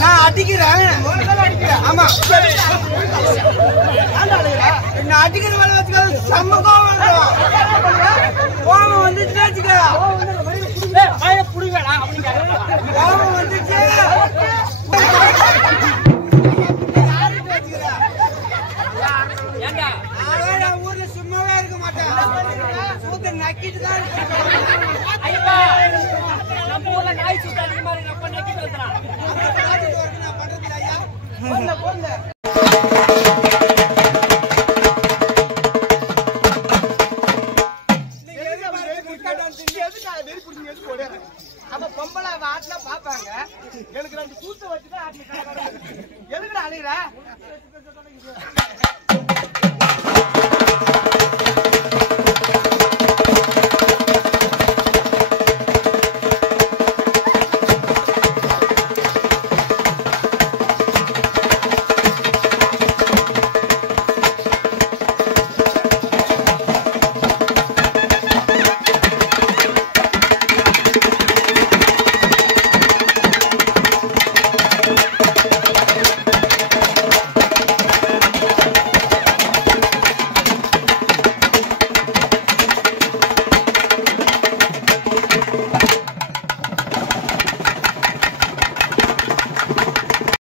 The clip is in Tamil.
நான் அடிக்கிறேன். ஆமா நான் அடிக்கிற வேலை வச்சுக்க செம்ம கோவம் வந்துச்சு வச்சுக்க கோவம் வந்துச்சு ஊர்ல சும்மாவே இருக்க மாட்டேன் சூத்த நக்கிட்டு தான் நம்ம ஊர்ல நாய் சூத்த அதிகமா இருக்கு நம்ம நக்கிட்டு வந்துடலாம் நான் பண்றது ஐயா போங்க அப்ப பொம்பளை ஆட்டுல பாப்பாங்க எனக்கு 2 சூத்த வச்சுதான் ஆட்டுல எதுக்குடா அழுகிற